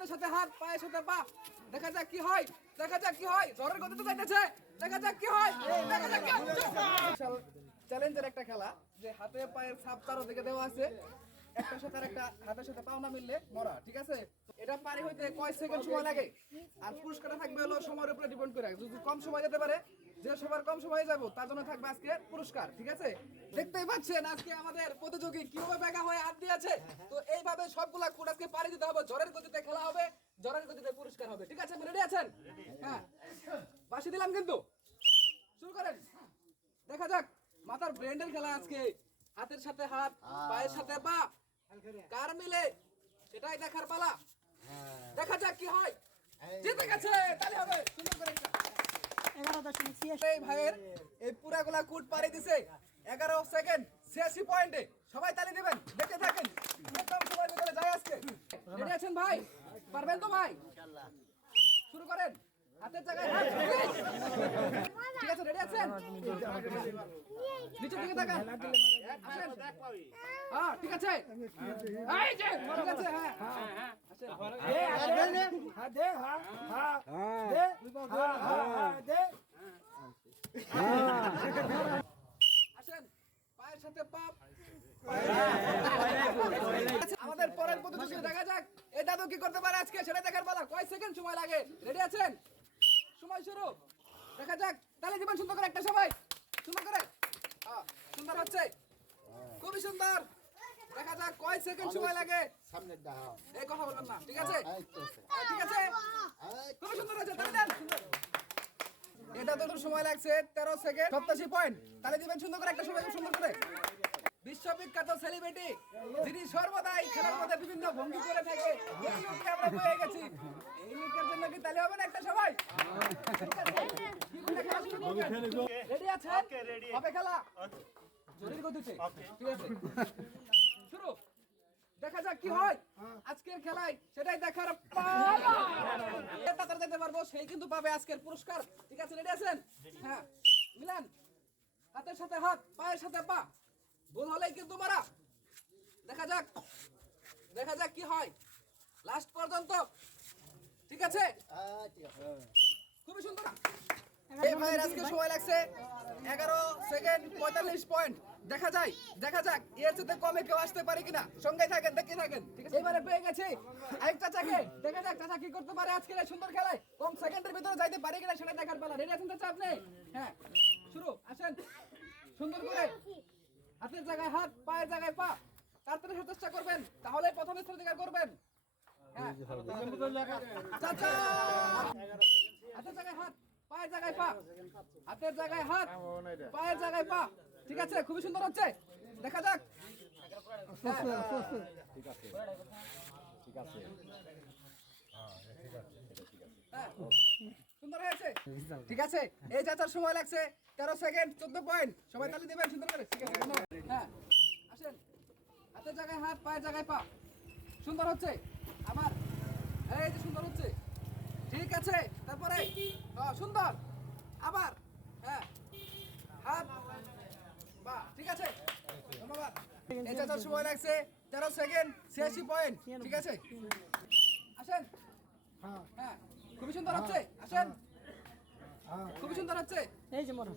হাতের সাথে হাত, পায়ের সাথে পা। দেখা যাক কি হয়, দেখা যাক কি হয়। জ্বরের গতিতে যাইতেছে। দেখা যাক কি হয়। দেখা যাক কি চ্যালেঞ্জের একটা খেলা, যে হাতে পায়ের ছাপ তারও দিকে দেওয়া আছে। একটার সাথে একটা হাতের সাথে পাও না মিললে মরা, ঠিক আছে? এটা পারি হইতে কয় সেকেন্ড সময় লাগে। আর পুরস্কারটা থাকবে হলো সময়ের উপরে ডিপেন্ড করে। যদি কম সময় যেতে পারে যে সবার কম সময়ে যাব তার জন্য থাকবে আজকে পুরস্কার ঠিক আছে? দেখতেই পাচ্ছেন আজকে আমাদের প্রতিযোগী কীভাবে বেগা হয়ে হাত দিয়েছে। তো এইভাবে সবগুলা কোড আজকে পারি দিতে হবে জ্বরের গতিতে খেলা হবে জ্বরের গতিতে পুরস্কার হবে ঠিক আছে? রেডি আছেন? হ্যাঁ। বাসি দিলাম কিন্তু। শুরু করেন। দেখা যাক মাথার ব্রেন্ডের খেলা আজকে হাতের সাথে হাত পায়ের সাথে পা কার মিলে সেটাই দেখার পালা। দেখা যাক কি হয়। জিতে গেছে তাহলে হবে। সুন্দর করে একটা। এগারো দশমিক ছিয়াশি এই ভাইয়ের এই পুরাগুলা কুট পারি দিছে। এগারো সেকেন্ড ছিয়াশি পয়েন্টে সবাই তালি দিবেন দেখতে থাকেন। একদম সময় ভিতরে যায় আজকে। রেডি আছেন ভাই? পারবেন তো ভাই? শুরু করেন। হাতের জায়গায় হাত ঠিক আছে রেডি আছেন? নিচের দিকে তাকান। হ্যাঁ ঠিক আছে। এই যে ঠিক আছে হ্যাঁ আসেন। আসেন পায়ের সাথে পাপ আমাদের পরের প্রতিযোগী দেখা যাক। এই দাদু কি করতে পারে আজকে? সেটা দেখার পালা। কয় সেকেন্ড সময় লাগে? রেডি আছেন? সময় শুরু। দেখা যাক। তাহলে জীবন সুন্দর করে একটা সময়। সুন্দর করে। সুন্দর হচ্ছে। খুবই সুন্দর। দেখা যাক কয় সেকেন্ড সময় লাগে। সামনে দাও। এই কথা বলবেন না। ঠিক আছে। হ্যাঁ, ঠিক আছে? খুবই সুন্দর আছে তাহলে দেন। এটা তো সময় লাগছে তেরো সেকেন্ড। সপ্তাশি পয়েন্ট তাহলে দিবেন সুন্দর করে একটা সময় সুন্দর করে। বিশ্ববিখ্যাত সেলিব্রিটি যিনি সর্বদাই খেলার মধ্যে বিভিন্ন ভঙ্গি করে থাকে। এই লোককে আমরা পেয়ে গেছি। এই লোকের জন্য কি তাহলে হবে না একটা সবাই? রেডি আছেন? হবে খেলা? জরির গতিতে। ঠিক আছে। শুরু। দেখা যাক কি হয়। আজকের খেলায় সেটাই দেখার পালা। যেতে পারব সেই কিন্তু পাবে আজকের পুরস্কার। ঠিক আছে রেডি আছেন? হ্যাঁ। মিলান হাতের সাথে হাত পায়ের সাথে পা। ভুল হলেই কিন্তু মারা। দেখা যাক। দেখা যাক কি হয়। লাস্ট পর্যন্ত। ঠিক আছে? খুবই সুন্দর। আজকে সময় লাগছে এগারো সেকেন্ড পঁয়তাল্লিশ পয়েন্ট। দেখা যায় দেখা যাক। এর সাথে কমে কেউ আসতে পারে কিনা। সঙ্গে থাকেন দেখতে থাকেন। ঠিক আছে এবারে পেয়ে গেছি আরেক চাচাকে দেখা যাক চাচা করতে পারে আজকের এই সুন্দর খেলায়। কম সেকেন্ডের ভিতরে যাইতে পারে কিনা সেটা দেখার পালা। রেডি আছেন আপনি? হ্যাঁ শুরু, আসেন। সুন্দর করে। হাতের জায়গায় হাত পায়ের জায়গায় পা। তাড়াতাড়ি চেষ্টা করবেন, তাহলে প্রথম অধিকার করবেন। হ্যাঁ। চাচা! হাতের জায়গায় হাত পায়ের জায়গায় পা। হাতের জায়গায় হাত পায়ের জায়গায় পা। ঠিক আছে, খুবই সুন্দর হচ্ছে। দেখা যাক। হ্যাঁ। সুন্দর হয়েছে। ঠিক আছে, এই চাচার সময় লাগছে তেরো সেকেন্ড চোদ্দ পয়েন্ট সবাই তালি দেবেন সুন্দর করে ঠিক আছে ধন্যবাদ। হ্যাঁ আসেন হাতের জায়গায় পা। সুন্দর হচ্ছে। আবার এই যে সুন্দর হচ্ছে। ঠিক আছে তারপরে হ্যাঁ, সুন্দর। আবার হ্যাঁ। হাত। বা ঠিক আছে। ধন্যবাদ। সময় লাগছে। তেরো সেকেন্ড ছিয়াশি পয়েন্ট। ঠিক আছে। আসেন। হ্যাঁ। খুবই সুন্দর হচ্ছে। আসেন। খুবই সুন্দর হচ্ছে। এই যে মরো।